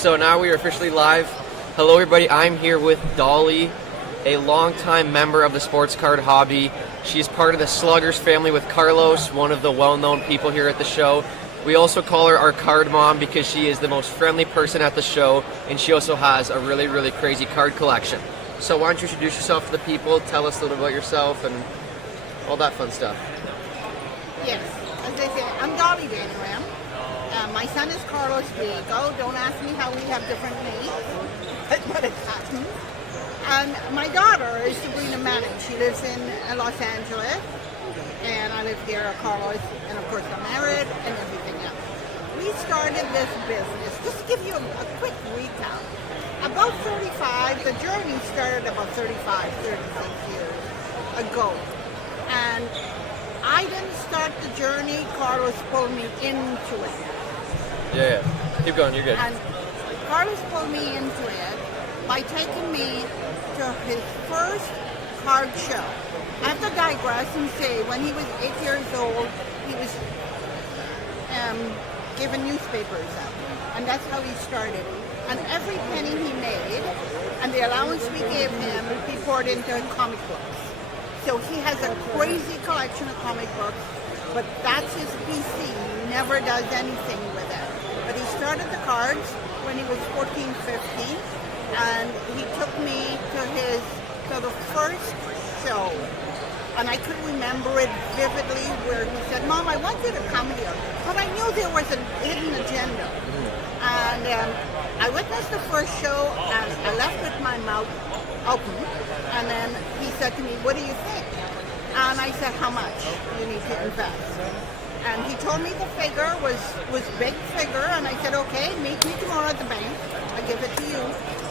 So now we are officially live. Hello everybody, I'm here with Dolly, a longtime member of the sports card hobby. She's part of the Sluggers family with Carlos, one of the well-known people here at the show. We also call her our card mom because she is the most friendly person at the show, and she also has a really, really crazy card collection. So why don't you introduce yourself to the people, tell us a little about yourself and all that fun stuff. Yes, as I say, I'm Dolly Dhaniram. My son is Carlos Diego. Don't ask me how we have different names, but it happens. And my daughter is Sabrina Manning. She lives in Los Angeles, and I live here at Carlos, and of course I'm married and everything else. We started this business, just to give you a quick recap. About 35, the journey started about 36 years ago. And I didn't start the journey, Carlos pulled me into it. Yeah. Keep going, you're good. And Carlos pulled me into it by taking me to his first card show. I have to digress and say, when he was 8 years old, he was giving newspapers out. And that's how he started. And every penny he made, and the allowance we gave him, he poured into comic books. So he has a crazy collection of comic books, but that's his PC. He never does anything with it. But he started the cards when he was 14, 15, and he took me to the first show. And I could remember it vividly where he said, "Mom, I want you to come here." But I knew there was a hidden agenda. And I witnessed the first show, and I left with my mouth open. And then he said to me, "What do you think?" And I said, "How much you need to invest?" And he told me the figure was big figure, and I said, "Okay, meet me tomorrow at the bank. I give it to you,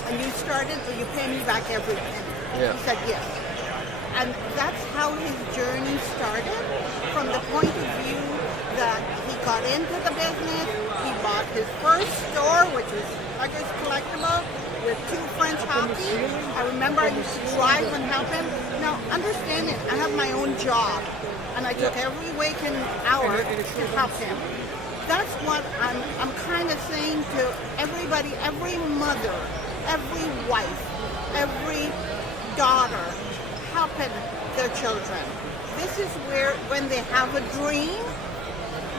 and you started, but you pay me back every penny." Yeah. He said, "Yes." And that's how his journey started, from the point of view that he got into the business. He bought his first store, which was Sluggers Collectible, with 2 French hockey. I remember I used to drive and help him. Now, understand it, I have my own job, and I took every waking hour to help him. That's what I'm kind of saying to everybody, every mother, every wife, every daughter, helping their children. This is where, when they have a dream,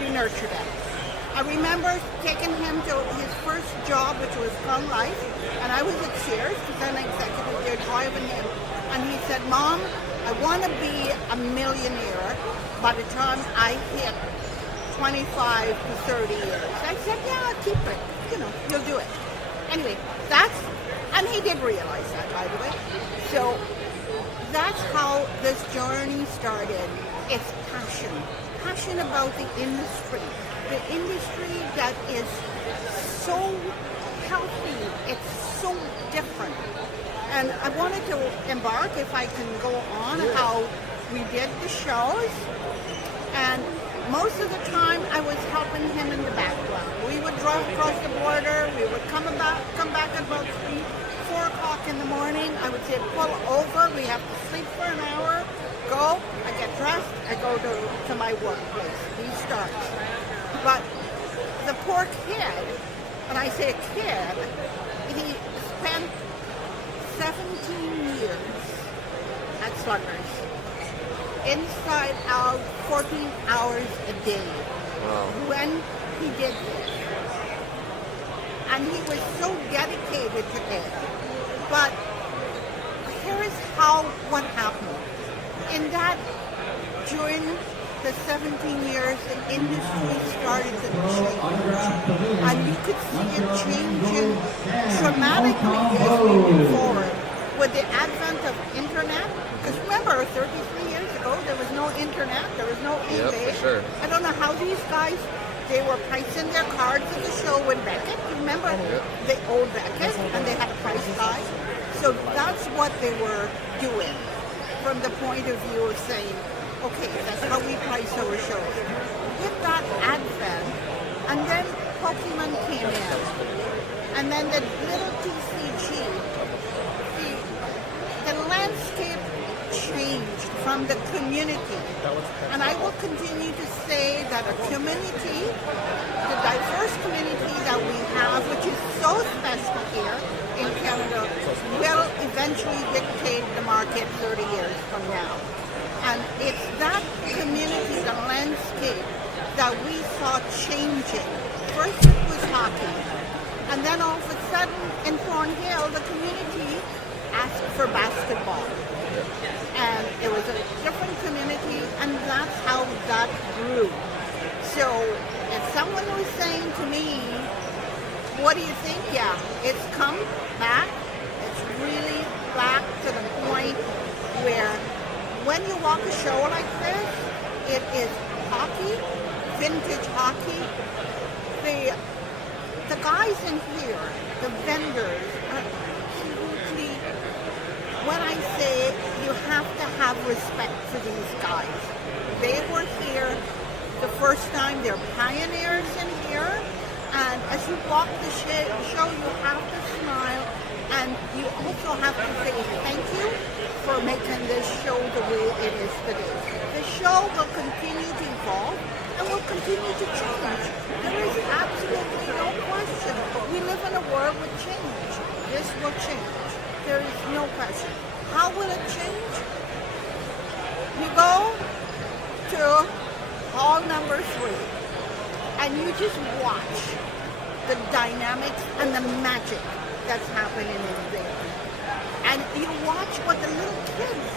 you nurture them. I remember taking him to his first job, which was Crown Life, and I was at Sears, because I'm an executive there driving him, and he said, "Mom, I want to be a millionaire by the time I hit 25 to 30 years." I said, "Yeah, keep it, you'll do it." Anyway, and he did realize that, by the way. So that's how this journey started. It's passion about the industry that is so healthy, it's so different. And I wanted to embark, if I can go on, how we did the shows, and most of the time I was helping him in the background. We would drive across the border, we would come back at about 4 o'clock in the morning. I would say, "Pull over, we have to sleep for an hour, go." I get dressed, I go to my workplace. He starts. But the poor kid, and I say kid, he spent 17 years at Sluggers, inside out, 14 hours a day. Wow. When he did this. And he was so dedicated to it. But here is what happened. In that, during the 17 years, the industry started to change. And you could see it changing dramatically as we move forward. With the advent of internet, because remember, 33 years ago, there was no internet, there was no eBay. Yep, for sure. I don't know how these guys, they were pricing their cards at the show with Beckett. You remember the old Beckett, and they had a price guide. So that's what they were doing, from the point of view of saying, okay, that's how we price our shows. With that advent, and then Pokemon came in, and then the little TCG, the landscape changed from the community. And I will continue to say that a community, the diverse community that we have, which is so special here in Canada, will eventually dictate the market 30 years from now. And it's that community, the landscape, that we saw changing. First it was hockey, and then all of a sudden in Thornhill, the community asked for basketball. And it was a different community, and that's how that grew. So if someone was saying to me, what do you think? Yeah, it's come back. It's really back to the point where when you walk a show like this, it is hockey, vintage hockey. The guys in here, the vendors, are hugely, when I say you have to have respect for these guys. They were here the first time, they're pioneers in here, and as you walk the show, you have to smile, and you also have to say thank you for making this show the way it is today. The show will continue to evolve and will continue to change. There is absolutely no question. We live in a world with change. This will change. There is no question. How will it change? You go to hall number 3 and you just watch the dynamics and the magic that's happening in there. And you watch what the little kids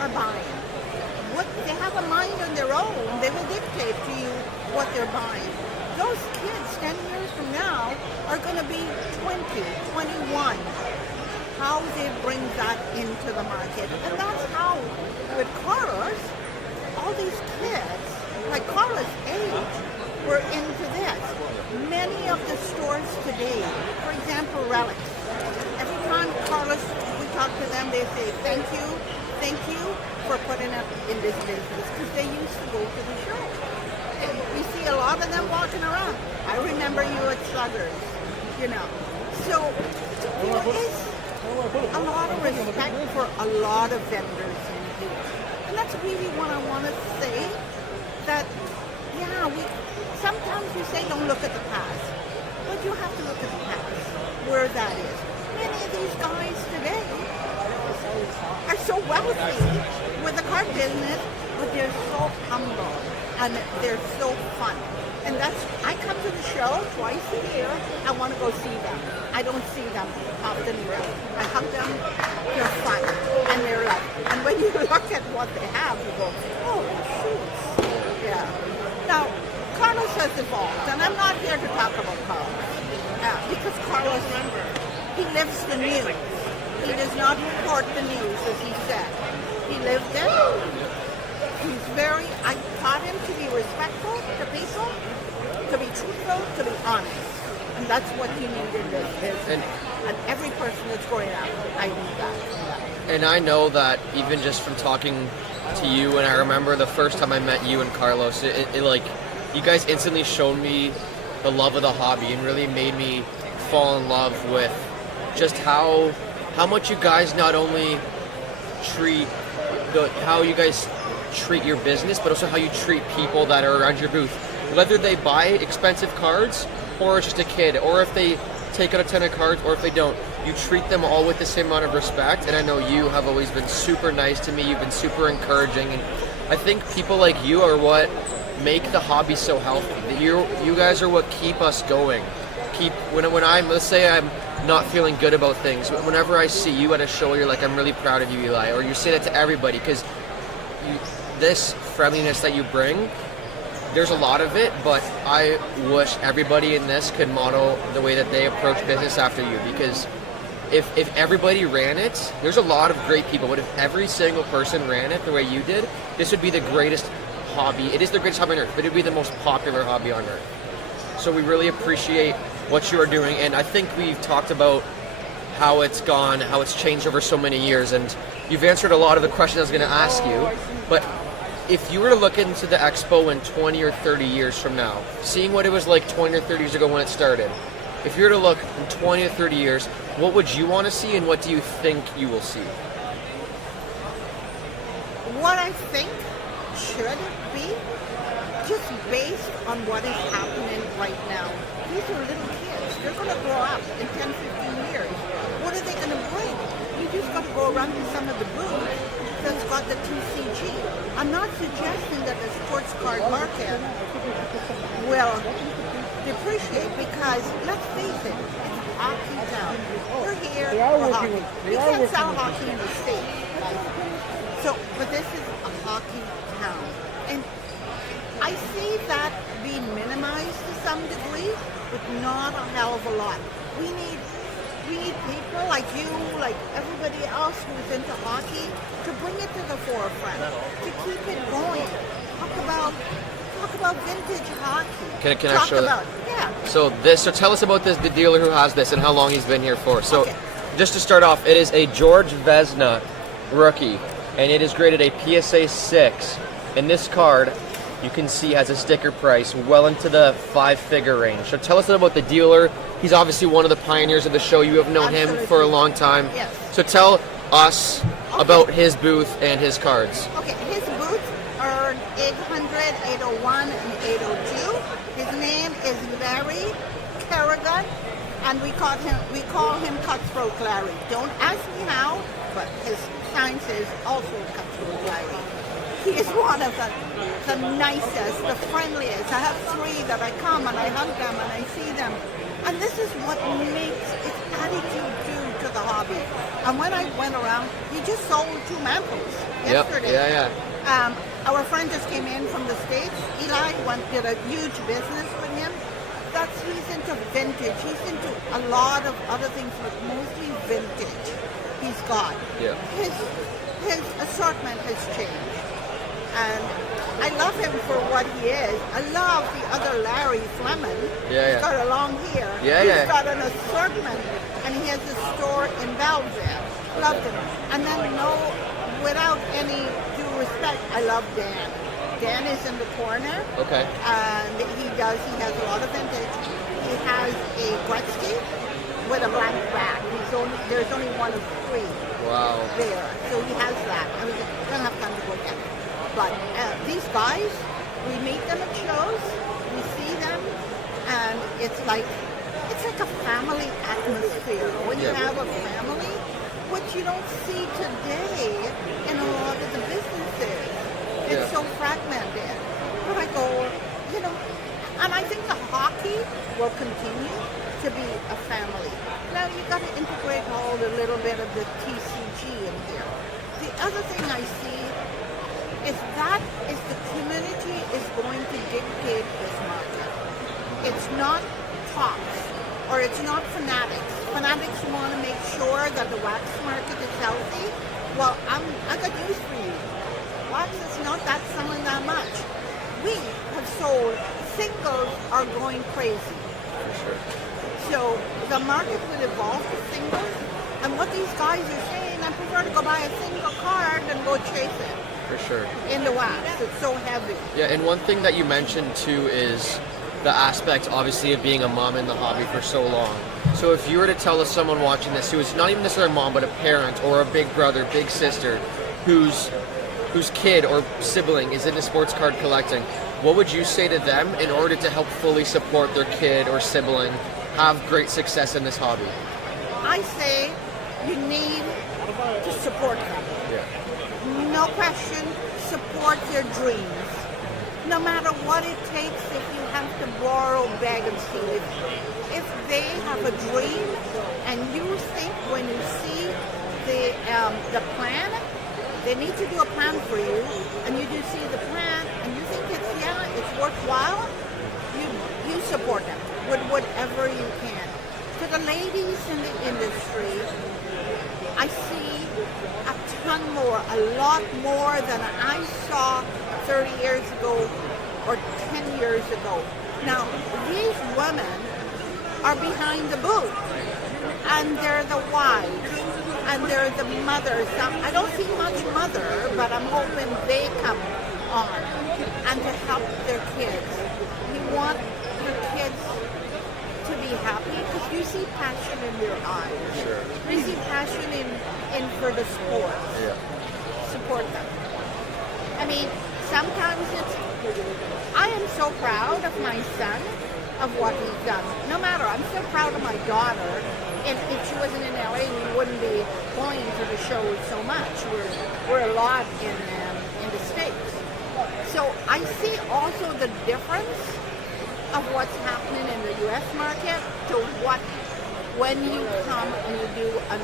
are buying. They have a mind on their own. They will dictate to you what they're buying. Those kids 10 years from now are going to be 20, 21. How they bring that into the market. And that's how, with Carlos, all these kids, like Carlos' age, were into this. Many of the stores today, for example, Relics. Every time Carlos, we talk to them, they say, thank you for putting up in this business, because they used to go to the show. And we see a lot of them walking around. I remember you at Sluggers, So there is a lot of respect for a lot of vendors in here. And that's really what I want to say, that, sometimes we say don't look at the past, but you have to look at the past, where that is. Many of these guys today are so wealthy with the card business, but they're so humble and they're so fun. And I come to the show twice a year. I want to go see them. I don't see them often enough. I hug them. They're fun and they're lovely. And when you look at what they have, you go, oh, shoot. Yeah. Now, Carlos has evolved, and I'm not here to talk about Carlos. Because Carlos, he lives the news. He does not report the news, as he said. He lived it. I taught him to be respectful to people, to be truthful, to be honest. And that's what he needed in this business. And every person that's going out, I need that. And I know that even just from talking to you, and I remember the first time I met you and Carlos, it like, you guys instantly showed me the love of the hobby and really made me fall in love with just how much you guys not only how you guys treat your business, but also how you treat people that are around your booth. Whether they buy expensive cards, or it's just a kid, or if they take out a ton of cards, or if they don't, you treat them all with the same amount of respect. And I know you have always been super nice to me. You've been super encouraging, and I think people like you are what make the hobby so healthy. You guys are what keep us going. Let's say I'm not feeling good about things, whenever I see you at a show, you're like, I'm really proud of you, Eli, or you say that to everybody, because this friendliness that you bring, there's a lot of it, but I wish everybody in this could model the way that they approach business after you, because if everybody ran it, there's a lot of great people, but if every single person ran it the way you did, this would be the greatest hobby. It is the greatest hobby on earth, but it would be the most popular hobby on earth. So we really appreciate what you are doing, and I think we've talked about how it's gone, how it's changed over so many years, and you've answered a lot of the questions I was going to ask you. But if you were to look into the expo in 20 or 30 years from now, seeing what it was like 20 or 30 years ago when it started, if you were to look in 20 or 30 years, what would you want to see, and what do you think you will see? what I think should be, just based on what is happening right now. These are little kids. They're going to grow up in 10, 15 years. What are they going to bring? You just got to go around to some of the booths that's got the TCG. I'm not suggesting that the sports card market will depreciate because, let's face it, it's hockey town. We're here for hockey. We can't sell hockey in the States. So, but this is a hockey town. And I see that being minimized to some degree, but not a hell of a lot. We need people like you, like everybody else who's into hockey, to bring it to the forefront, to keep it going. Talk about vintage hockey. Can I show that? Yeah. So tell us about the dealer who has this and how long he's been here for. So Okay. just to start off, it is a George Vezina rookie, and it is graded a PSA 6. And this card, you can see, has a sticker price well into the 5-figure range. So tell us about the dealer. He's obviously one of the pioneers of the show. You have known him for a long time. Yes. So tell us about his booth and his cards. Okay, his booths are 800, 801, and 802. His name is Larry Kerrigan, and we call him Cutthroat Larry. Don't ask me how, but his sign says also Cutthroat Larry. He is one of the nicest, the friendliest. I have 3 that I come and I hug them and I see them. And this is what makes its attitude due to the hobby. And when I went around, he just sold 2 mantles yesterday. Yep. Yeah. Our friend just came in from the States. Eli did a huge business with him. He's into vintage. He's into a lot of other things, but mostly vintage. He's got. Yeah. His assortment has changed. And I love him for what he is. I love the other Larry Fleming. Yeah. He's got a long hair. Yeah. He's got an assortment, and he has a store in Belleville. Loved him. And then, without any due respect, I love Dan. Dan is in the corner. Okay. And he has a lot of vintage. He has a Gretzky with a blank back. There's only one of 3. Wow. There. So he has that. I mean, I don't have time to go get it. But these guys, we meet them at shows, we see them, and it's like a family atmosphere. When you have a family, which you don't see today in a lot of the businesses. It's so fragmented. But I go, and I think the hockey will continue to be a family. Now you got to integrate a little bit of the TCG in here. The other thing I see is the community is going to dictate this market. It's not Tops or it's not Fanatics. Fanatics want to make sure that the wax market is healthy. Well, I got news for you. Wax is not selling that much. We have sold, singles are going crazy. For sure. So the market will evolve to singles, and what these guys are saying, I prefer to go buy a single card than go chase it. For sure. In the wax, it's so heavy. Yeah, and one thing that you mentioned too is the aspect, obviously, of being a mom in the hobby for so long. So if you were to tell someone watching this who is not even necessarily a mom, but a parent or a big brother, big sister, whose kid or sibling is into sports card collecting, what would you say to them in order to help fully support their kid or sibling have great success in this hobby? I say you need to support them. Yeah. No question, support their dreams. No matter what it takes, if you have to borrow, beg, and steal. If they have a dream, and you think when you see the plan, they need to do a plan for you, and you do see the plan, and you think it's worthwhile, you support them with whatever you can. To the ladies in the industry, I see a lot more than I saw 30 years ago or 10 years ago. Now, these women are behind the booth, and they're the wives, and they're the mothers. I don't see much mother, but I'm hoping they come on and to help their kids. You want your kids to be happy because you see passion in their eyes. Sure. You see passion in for the sport. Yeah. Support them. I mean, sometimes I am so proud of my son, of what he's done. No matter, I'm so proud of my daughter. And if she wasn't in LA, we wouldn't be going to the shows so much. We're a lot in the States. So I see also the difference of what's happening in the U.S. market to what when you come and you do an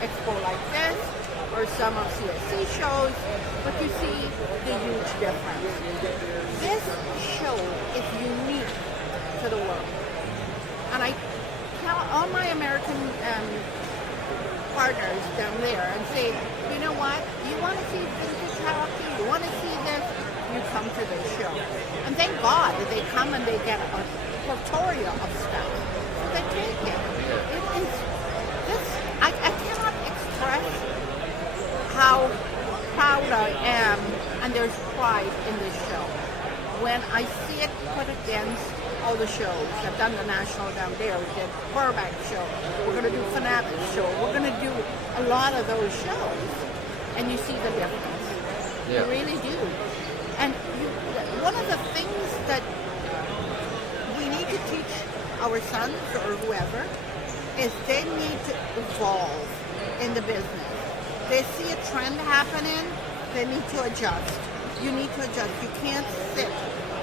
expo like this or some of CSC shows, but you see the huge difference. This show is unique to the world. And I tell all my American partners down there and say, you know what, you want to see vintage hockey, you want to see this, you come to this show. And thank God that they come and they get a plethora of stuff. They take it. I cannot express how proud I am, and there's pride in this show. When I see it put against all the shows, I've done the National down there, we did Burbank show, we're going to do Fanatic show, we're going to do a lot of those shows, and you see the difference. Yeah. You really do. And one of the things that we need to teach our sons or whoever is they need to evolve in the business. They see a trend happening, they need to adjust. You need to adjust. You can't sit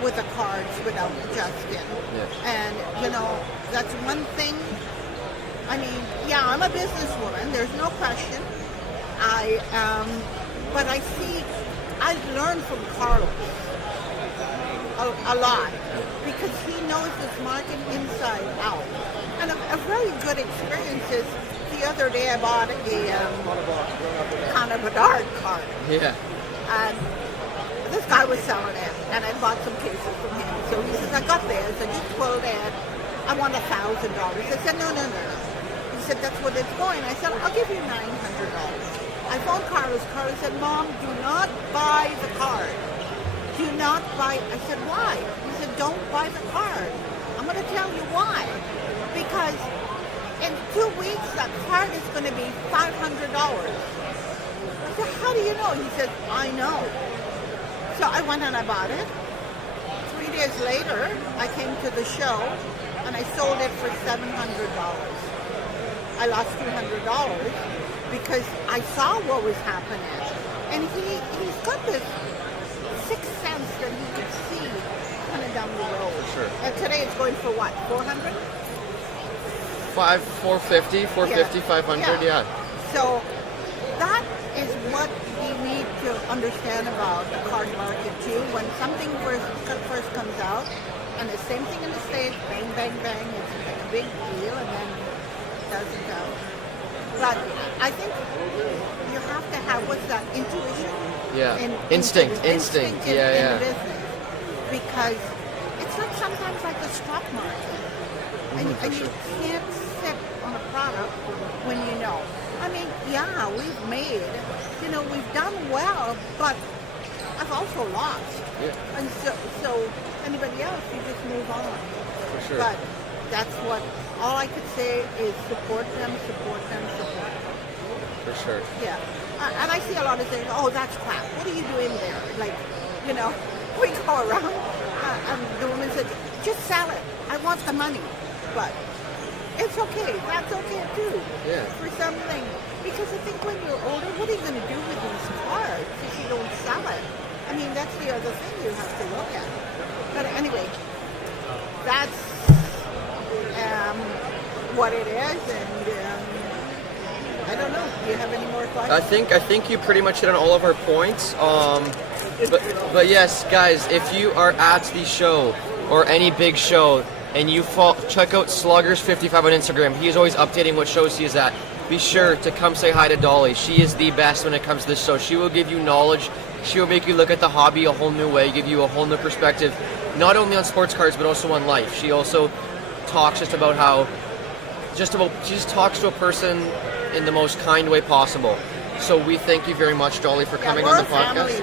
with the cards without adjusting. Yes. And, you know, that's one thing. I mean, yeah, I'm a businesswoman, there's no question. But I learned from Carlos a lot because he knows this market inside out. And a very good experience is the other day I bought a kind of a dart card. Yeah. And this guy was selling it, and I bought some cases from him. So he says, I got this, I just quoted it, I want $1,000. I said, no. He said, that's what it's going. I said, I'll give you $900. I phoned Carlos. Carlos said, Mom, do not buy the card. Do not buy. I said, why? He said, don't buy the card. I'm going to tell you why. Because in 2 weeks, that card is going to be $500. I said, how do you know? He said, I know. So I went and I bought it. 3 days later, I came to the show and I sold it for $700. I lost $200 because I saw what was happening. And he's got this sixth sense that he could see kind of down the road. Sure. And today it's going for what, 400? 450, 500, yeah. So that is what you need to understand about the card market too. When something first comes out, and the same thing in the States, bang, bang, bang, it's like a big deal, and then it doesn't go. But I think you have to have, what's that, intuition? Yeah. Instinct. In business. Because it's like sometimes like the stock market. And you can't sit on a product when you know. I mean, yeah, we've made, we've done well, but I've also lost. Yeah. And so anybody else, you just move on. For sure. But that's all I could say is support them. For sure. Yeah. And I see a lot of things, oh, that's crap. What are you doing there? Like, we go around, and the woman said, just sell it. I want the money. But it's okay. That's okay too. Yeah. For something. Because I think when you're older, what are you going to do with these cards if you don't sell it? I mean, that's the other thing you have to look at. But anyway, that's what it is, and I don't know. Do you have any more thoughts? I think you pretty much hit on all of our points. But yes, guys, if you are at the show or any big show and you check out Sluggers55 on Instagram. He is always updating what shows he is at. Be sure to come say hi to Dolly. She is the best when it comes to this show. She will give you knowledge. She will make you look at the hobby a whole new way, give you a whole new perspective, not only on sports cards but also on life. She also talks she just talks to a person in the most kind way possible. So we thank you very much, Dolly, for coming on the podcast. Family.